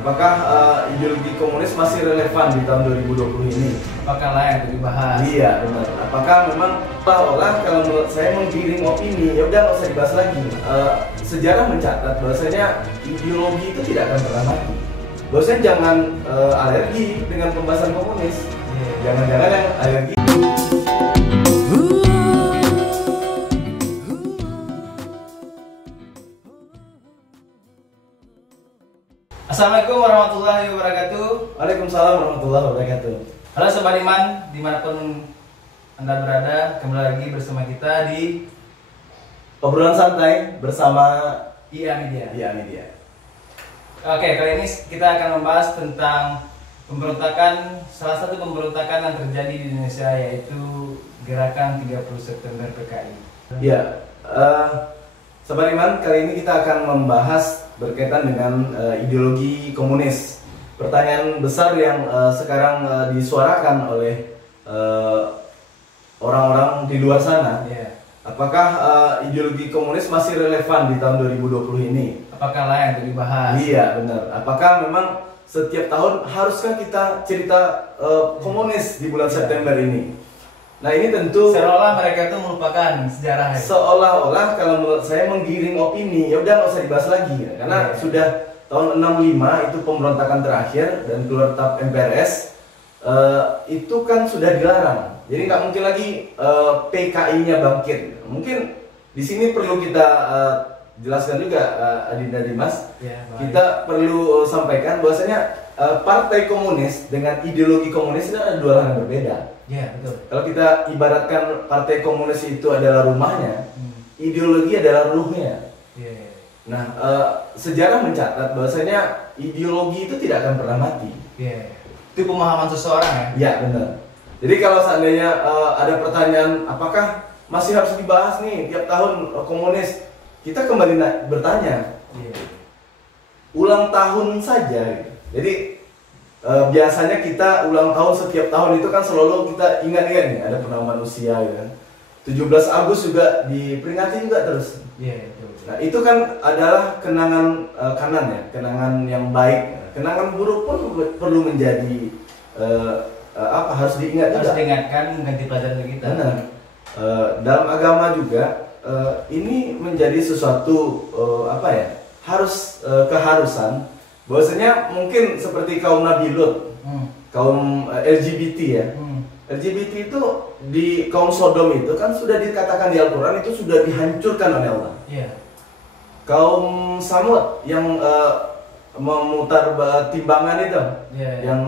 Apakah ideologi komunis masih relevan di tahun 2020 ini? Apakah layak untuk dibahas? Iya, benar. Apakah memang seolah kalau menurut saya menggiring opini, ya udah nggak usah dibahas lagi. Sejarah mencatat bahwasanya ideologi itu tidak akan pernah mati. Bahwasanya jangan alergi dengan pembahasan komunis. Jangan-jangan yang alergi. Assalamualaikum warahmatullahi wabarakatuh. Waalaikumsalam warahmatullahi wabarakatuh. Halo Sobat Iman, dimanapun Anda berada, kembali lagi bersama kita di Obrolan santai bersama IA Media. IA Media. Oke, kali ini kita akan membahas tentang pemberontakan, salah satu pemberontakan yang terjadi di Indonesia, yaitu Gerakan 30 September PKI. Ya, Sobat Iman, kali ini kita akan membahas berkaitan dengan ideologi komunis. Pertanyaan besar yang sekarang disuarakan oleh orang-orang di luar sana. Apakah ideologi komunis masih relevan di tahun 2020 ini? Apakah layak untuk dibahas? Iya, benar. Apakah memang setiap tahun haruskah kita cerita komunis di bulan September ini? Nah, ini tentu seolah mereka itu melupakan sejarah. Seolah-olah kalau menurut saya menggiring opini, ya udah nggak usah dibahas lagi ya. Karena sudah tahun 65 itu pemberontakan terakhir dan keluar TAP MPRS, itu kan sudah dilarang. Jadi nggak mungkin lagi PKI-nya bangkit. Mungkin di sini perlu kita jelaskan juga, Adinda Dimas. Kita perlu sampaikan bahwasanya Partai Komunis dengan ideologi komunis itu ada dua hal yang berbeda. Ya, betul. Kalau kita ibaratkan Partai Komunis itu adalah rumahnya, ideologi adalah ruhnya. Nah, sejarah mencatat bahwasanya ideologi itu tidak akan pernah mati. Itu pemahaman seseorang ya? Ya, benar. Jadi kalau seandainya ada pertanyaan apakah masih harus dibahas nih tiap tahun komunis, kita kembali bertanya. Ulang tahun saja gitu. Jadi biasanya kita ulang tahun setiap tahun itu kan selalu kita ingat-ingat nih ada pernah manusia gitu kan. 17 Agustus juga diperingati juga terus. Nah, itu kan adalah kenangan kanan ya, kenangan yang baik. Kenangan buruk pun perlu menjadi harus diingat juga. Harus diingatkan, mengganti pelajaran kita. Benar. Dalam agama juga ini menjadi sesuatu harus keharusan. Bahwasanya mungkin seperti kaum Nabi Lut, kaum LGBT ya. LGBT itu di kaum Sodom itu kan sudah dikatakan di Al-Quran itu sudah dihancurkan oleh Allah. Kaum Samud yang memutar timbangan itu, yang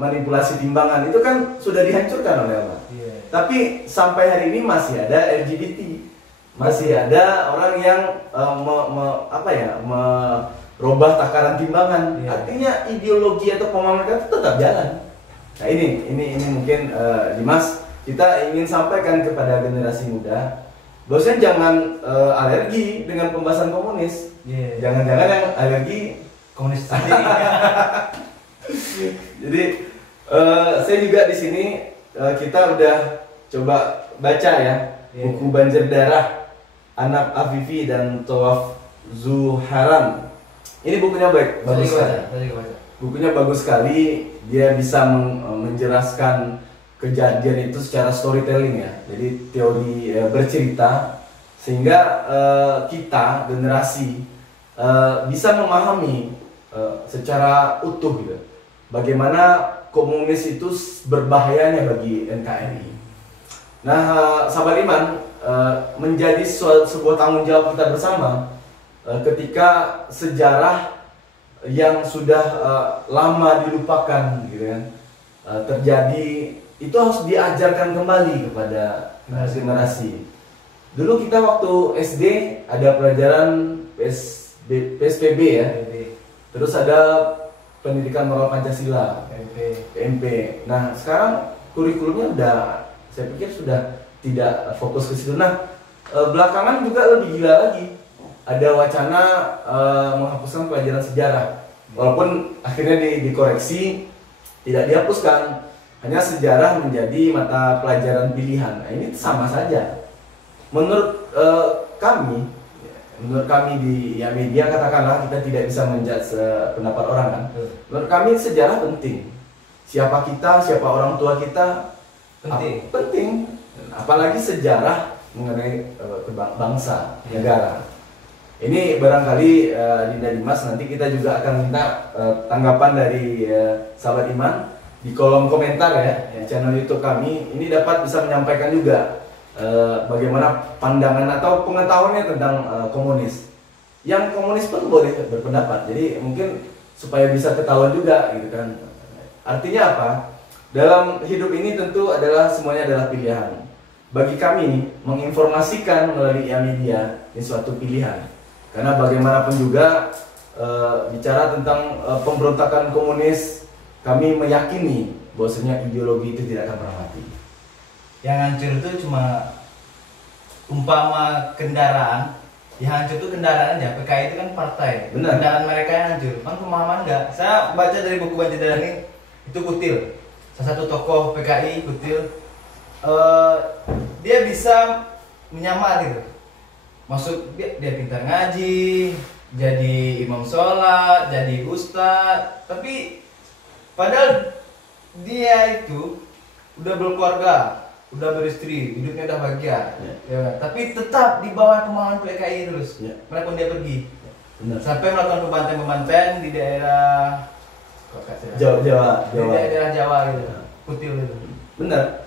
manipulasi timbangan itu kan sudah dihancurkan oleh Allah. Tapi sampai hari ini masih ada LGBT, masih ada orang yang merubah takaran timbangan. Artinya ideologi atau pemahaman mereka tetap jalan. Nah, ini mungkin Dimas, kita ingin sampaikan kepada generasi muda bahwasanya jangan alergi dengan pembahasan komunis. Jangan-jangan yang alergi komunis tadi. Jadi saya juga di sini kita udah coba baca ya buku Banjir Darah Anak Afifi dan Tawaf Zuharan. Ini bukunya bagus sekali. Bukunya bagus sekali. Dia bisa menjelaskan kejadian itu secara storytelling ya. Jadi teori bercerita sehingga kita generasi bisa memahami secara utuh gitu. Bagaimana komunis itu berbahayanya bagi NKRI. Nah, sahabat iman, menjadi sebuah tanggung jawab kita bersama. Ketika sejarah yang sudah lama dilupakan gitu kan terjadi, itu harus diajarkan kembali kepada generasi. Dulu kita waktu SD ada pelajaran PSPB ya, terus ada pendidikan moral Pancasila, PMP. Nah, sekarang kurikulumnya udah, saya pikir sudah tidak fokus ke situ. Nah, belakangan juga lebih gila lagi. Ada wacana menghapuskan pelajaran sejarah, walaupun akhirnya dikoreksi, tidak dihapuskan, hanya sejarah menjadi mata pelajaran pilihan. Nah, ini sama saja. Menurut kami menurut kami di ya media katakanlah kita tidak bisa menjudge pendapat orang kan. Menurut kami sejarah penting. Siapa kita, siapa orang tua kita penting. Apalagi sejarah mengenai bangsa, negara. Ini barangkali Dinda Dimas, nanti kita juga akan minta tanggapan dari sahabat iman di kolom komentar ya, channel YouTube kami. Ini dapat bisa menyampaikan juga bagaimana pandangan atau pengetahuannya tentang komunis. Yang komunis pun boleh berpendapat. Jadi mungkin supaya bisa ketahuan juga gitu kan. Artinya apa? Dalam hidup ini tentu adalah semuanya adalah pilihan. Bagi kami menginformasikan melalui media ini suatu pilihan. Karena bagaimanapun juga bicara tentang pemberontakan komunis, kami meyakini bahwasanya ideologi itu tidak akan pernah mati. Yang hancur itu cuma umpama kendaraan, yang hancur itu kendaraan ya, PKI itu kan partai. Benar. Kendaraan mereka yang hancur, kan pemahaman enggak? Saya baca dari buku Banjir Darah ini, itu Kutil, salah satu tokoh PKI, Kutil. Dia bisa menyamar gitu. Maksud dia pintar ngaji, jadi imam sholat, jadi ustadz, tapi padahal dia itu udah berkeluarga, udah beristri, hidupnya udah bahagia, ya. Tapi tetap di bawah pemahaman PKI terus, walaupun dia pergi. Benar. Sampai melakukan pembantaian-pembantaian di daerah Jawa. Di daerah Jawa gitu, Kutil itu. Benar.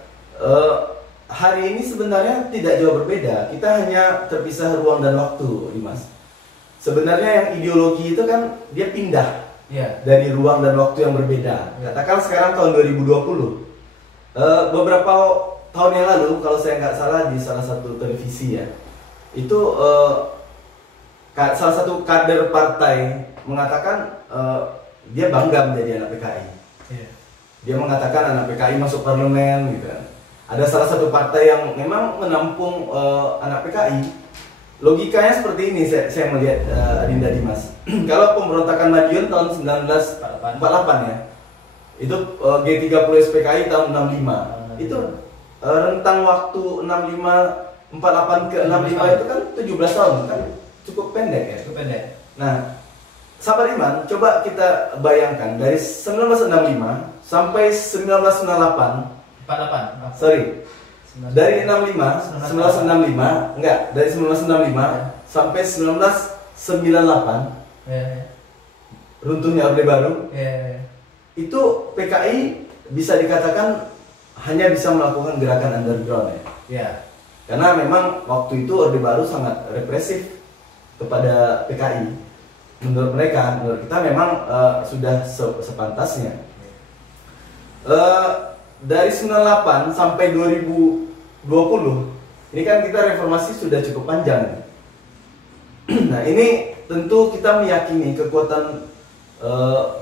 Hari ini sebenarnya tidak jauh berbeda. Kita hanya terpisah ruang dan waktu, Dimas. Sebenarnya yang ideologi itu kan dia pindah dari ruang dan waktu yang berbeda. Katakan sekarang tahun 2020. Beberapa tahun yang lalu, kalau saya nggak salah di salah satu televisi ya, itu salah satu kader partai mengatakan dia bangga menjadi anak PKI. Dia mengatakan anak PKI masuk parlemen gitu kan. Ada salah satu partai yang memang menampung anak PKI. Logikanya seperti ini saya melihat Dinda Dimas. Kalau pemberontakan Madiun tahun 1948 ya, itu G30 SPKI tahun 65. Itu rentang waktu 48 ke 65 itu kan 17 tahun kan, cukup pendek ya. Cukup pendek. Nah, sahabat iman, coba kita bayangkan dari 1965 sampai 1998. 48. Sorry. Dari 1965 enggak, dari 1965 sampai 1998. Runtuhnya Orde Baru. Itu PKI bisa dikatakan hanya bisa melakukan gerakan underground ya. Karena memang waktu itu Orde Baru sangat represif kepada PKI. Menurut mereka, menurut kita memang sudah sepantasnya. Dari 98 sampai 2020 ini kan kita reformasi sudah cukup panjang. Nah ini tentu kita meyakini kekuatan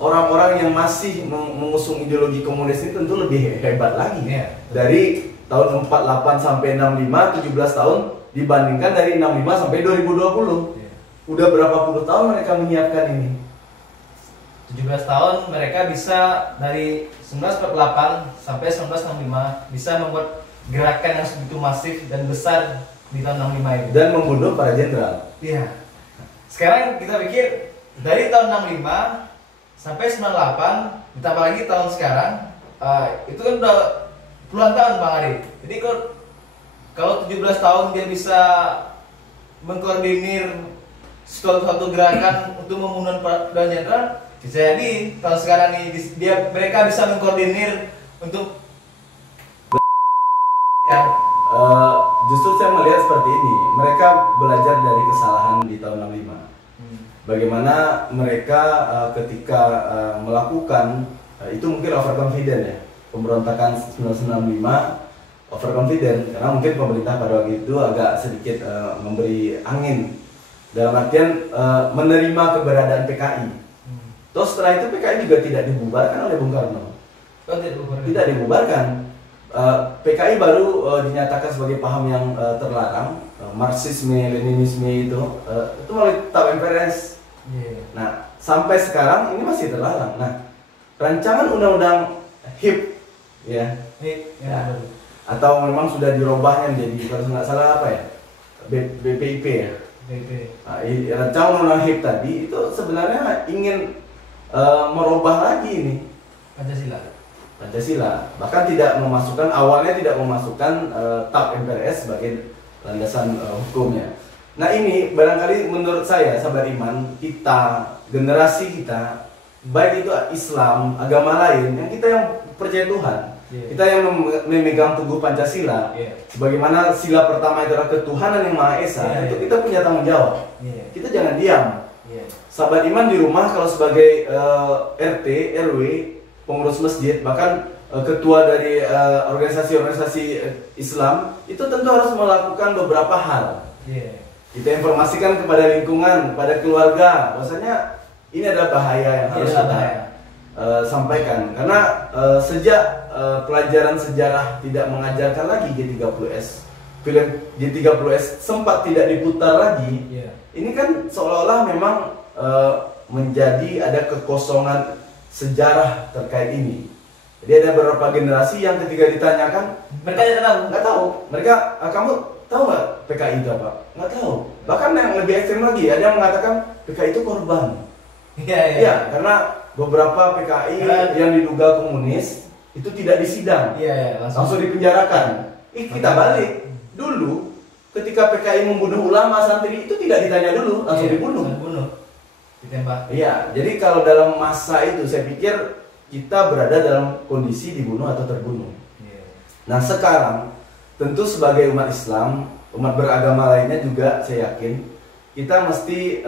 orang-orang yang masih mengusung ideologi komunis ini tentu lebih hebat lagi dari tahun 48 sampai 65, 17 tahun dibandingkan dari 65 sampai 2020. Udah berapa puluh tahun mereka menyiapkan ini? 17 tahun mereka bisa dari 1948 sampai 1965 bisa membuat gerakan yang segitu masif dan besar di tahun 65 itu dan membunuh para jenderal. Iya. Sekarang kita pikir dari tahun 65 sampai 98 ditambah lagi tahun sekarang, itu kan udah puluhan tahun Bang Ari. Jadi kalau 17 tahun dia bisa mengkoordinir suatu gerakan untuk membunuh para jenderal, bisa jadi tahun sekarang nih mereka bisa mengkoordinir untuk justru saya melihat seperti ini. Mereka belajar dari kesalahan di tahun 65. Bagaimana mereka ketika melakukan itu mungkin overconfident ya. Pemberontakan 1965 overconfident karena mungkin pemerintah pada waktu itu agak sedikit memberi angin dalam artian menerima keberadaan PKI. Terus setelah itu PKI juga tidak dibubarkan oleh Bung Karno. Tidak dibubarkan. PKI baru dinyatakan sebagai paham yang terlarang, Marxisme, Leninisme itu melalui TAP MPRS. Nah, sampai sekarang ini masih terlarang. Nah, rancangan undang-undang HIP ya, atau memang sudah dirubahnya menjadi kalau nggak salah apa ya, BPIP ya. Itu. Cang Nonahib tadi itu sebenarnya ingin merubah lagi ini Pancasila, bahkan awalnya tidak memasukkan TAP MPRS sebagai landasan hukumnya. Nah ini barangkali menurut saya sahabat iman, kita, generasi kita, baik itu Islam, agama lain, kita yang percaya Tuhan, kita yang memegang teguh Pancasila, sebagaimana sila pertama itu adalah ketuhanan yang Maha Esa, itu kita punya tanggung jawab. Kita jangan diam. Sahabat iman di rumah kalau sebagai RT, RW, pengurus masjid, bahkan ketua dari organisasi-organisasi Islam, itu tentu harus melakukan beberapa hal. Kita informasikan kepada lingkungan, kepada keluarga, bahwasanya ini adalah bahaya yang harus kita sampaikan. Karena sejak pelajaran sejarah tidak mengajarkan lagi G30S, film G30S sempat tidak diputar lagi. Ini kan seolah-olah memang menjadi ada kekosongan sejarah terkait ini. Jadi ada beberapa generasi yang ketika ditanyakan mereka nggak tahu. Mereka, kamu tahu nggak PKI itu apa? Nggak tahu. Bahkan yang lebih ekstrem lagi, ada yang mengatakan PKI itu korban. Iya, karena beberapa PKI yang diduga komunis itu tidak disidang, langsung dipenjarakan. Kita balik dulu, ketika PKI membunuh ulama santri itu tidak ditanya dulu, langsung dibunuh. Ditembak. Iya, jadi kalau dalam masa itu saya pikir kita berada dalam kondisi dibunuh atau terbunuh. Nah sekarang tentu sebagai umat Islam, umat beragama lainnya juga saya yakin kita mesti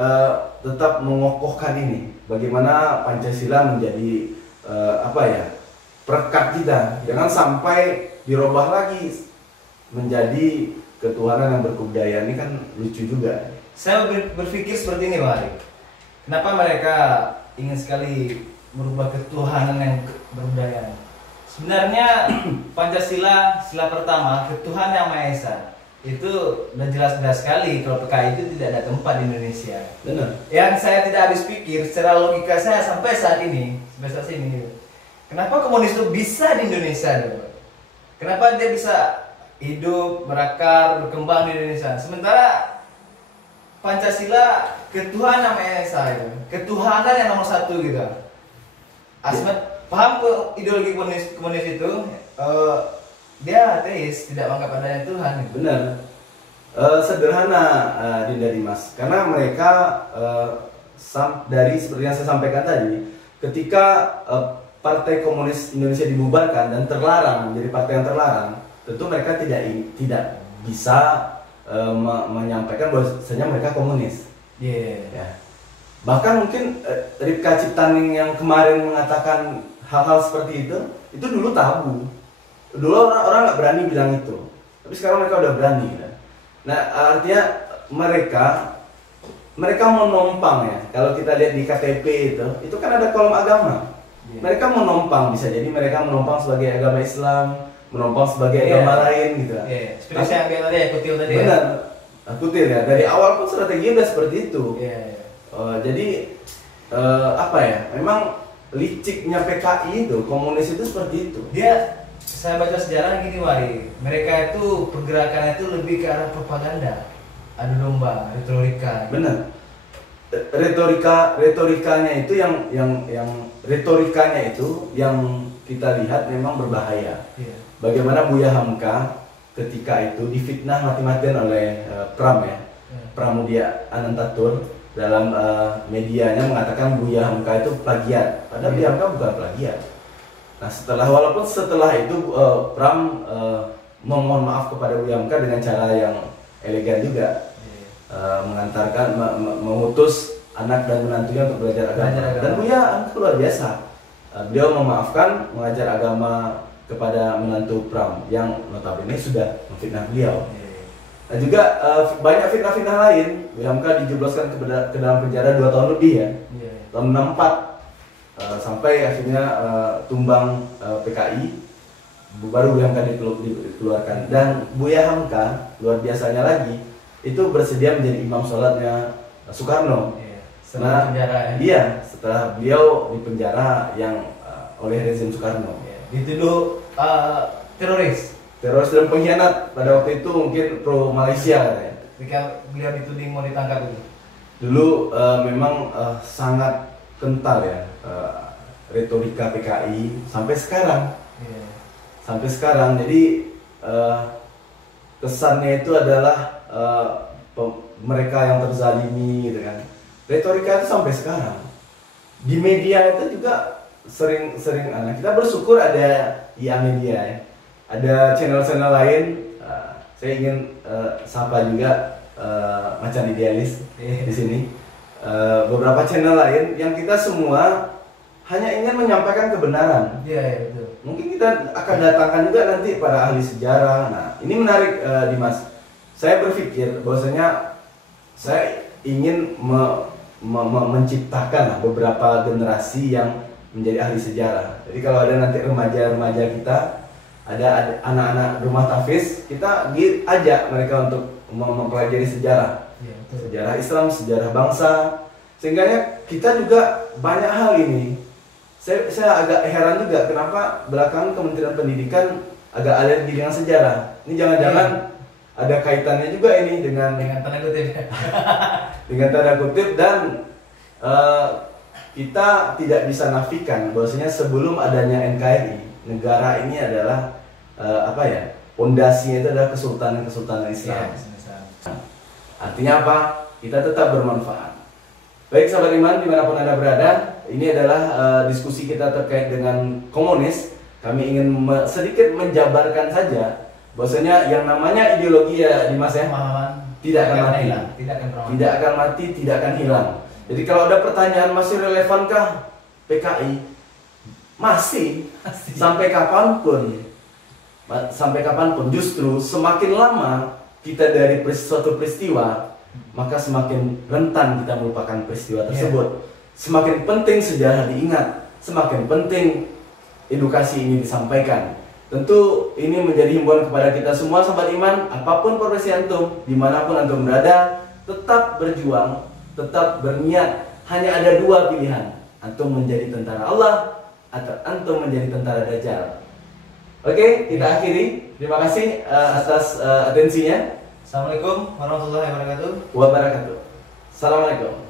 tetap mengokohkan ini. Bagaimana Pancasila menjadi perekat kita. Jangan sampai dirubah lagi menjadi ketuhanan yang berkebudayaan. Ini kan lucu juga. Saya berpikir seperti ini, Pak Ari. Kenapa mereka ingin sekali merubah ketuhanan yang berbudaya? Sebenarnya Pancasila, sila pertama, ketuhanan yang Maha Esa, itu udah jelas-jelas sekali kalau PKI itu tidak ada tempat di Indonesia. Benar. Yang saya tidak habis pikir secara logika saya sampai saat ini, kenapa komunis itu bisa di Indonesia? Kenapa dia bisa hidup, berakar, berkembang di Indonesia? Sementara Pancasila ketuhanan Maha Esa, ketuhanan yang nomor satu gitu. Asmat paham ideologi komunis itu, dia ateis, tidak menganggap adanya Tuhan. Benar. Sederhana Dinda Dimas, karena mereka dari seperti yang saya sampaikan tadi, ketika Partai Komunis Indonesia dibubarkan dan terlarang menjadi partai yang terlarang, tentu mereka tidak bisa menyampaikan bahwasanya mereka komunis. Ya. Bahkan mungkin Ripka Ciptaning yang kemarin mengatakan hal-hal seperti itu dulu tabu. Dulu orang nggak berani bilang itu, tapi sekarang mereka udah berani. Nah artinya mereka menumpang ya. Kalau kita lihat di KTP itu kan ada kolom agama. Mereka menumpang, bisa jadi mereka menumpang sebagai agama Islam, menumpang sebagai agama lain gitu. Seperti saya bilang tadi, kutil tadi. Benar, kutil ya. Dari awal pun strateginya udah seperti itu. Jadi memang liciknya PKI itu, komunis itu seperti itu. Saya baca sejarah gini, Wari, mereka itu pergerakannya itu lebih ke arah propaganda, adu domba, retorika. Benar. Retorikanya itu yang kita lihat memang berbahaya. Bagaimana Buya Hamka ketika itu difitnah mati-matian oleh Pram ya, Pramudia Anantatur, dalam medianya mengatakan Buya Hamka itu plagiat, padahal Buya Hamka bukan plagiat. Nah walaupun setelah itu Pram memohon maaf kepada Buya Hamka dengan cara yang elegan juga, mengantarkan mengutus anak dan menantunya untuk belajar agama. Dan Buya Hamka luar biasa, beliau memaafkan, mengajar agama kepada menantu Pram yang notabene sudah memfitnah beliau. Nah juga banyak fitnah-fitnah lain. Buya Hamka dijebloskan ke dalam penjara 2 tahun lebih ya, tahun 64, sampai akhirnya tumbang PKI, baru Buya Hamka dikeluarkan. Dan Buya Hamka luar biasanya lagi itu bersedia menjadi imam sholatnya Soekarno. Setelah penjara setelah beliau dipenjara yang oleh rezim Soekarno. Dituduh teroris dan pengkhianat pada waktu itu, mungkin pro Malaysia katanya. ketika beliau dituding mau ditangkap itu? Dulu memang sangat kental ya retorika PKI sampai sekarang. Iya. Sampai sekarang, jadi kesannya itu adalah mereka yang terzalimi gitu kan. Retorika itu sampai sekarang. Di media itu juga sering kita bersyukur ada IA Media ya. Ada channel-channel lain. Saya ingin sapa juga Macan Idealis di sini. Beberapa channel lain yang kita semua hanya ingin menyampaikan kebenaran. Iya, betul. Mungkin kita akan datangkan juga nanti para ahli sejarah. Nah, ini menarik Dimas. Saya berpikir bahwasanya saya ingin menciptakan beberapa generasi yang menjadi ahli sejarah. Jadi kalau ada nanti remaja-remaja kita, ada anak-anak rumah tahfiz, kita ajak mereka untuk mempelajari sejarah. Iya, betul. Sejarah Islam, sejarah bangsa. Sehingga kita juga banyak hal ini. Saya agak heran juga kenapa belakangan Kementerian Pendidikan agak alergi dengan sejarah. Ini jangan-jangan ada kaitannya juga ini dengan tanda kutip. dengan tanda kutip, dan kita tidak bisa nafikan bahwasanya sebelum adanya NKRI, negara ini adalah pondasinya itu adalah kesultanan Islam. Artinya apa? Kita tetap bermanfaat. Baik sahabat iman dimanapun Anda berada, ini adalah diskusi kita terkait dengan komunis. Kami ingin sedikit menjabarkan saja bahwasanya yang namanya ideologi ya Dimas ya, tidak akan mati, tidak akan mati, tidak akan hilang. Jadi kalau ada pertanyaan masih relevankah PKI? Masih. Sampai kapanpun. Sampai kapanpun. Justru semakin lama kita dari suatu peristiwa, maka semakin rentan kita melupakan peristiwa tersebut. Semakin penting sejarah diingat, semakin penting edukasi ini disampaikan. Tentu ini menjadi himbauan kepada kita semua sahabat iman, apapun profesi antum, dimanapun antum berada, tetap berjuang, tetap berniat. Hanya ada dua pilihan, antum menjadi tentara Allah atau antum menjadi tentara Dajjal. Oke, kita akhiri. Terima kasih atas atensinya. Assalamualaikum warahmatullahi wabarakatuh. Assalamualaikum.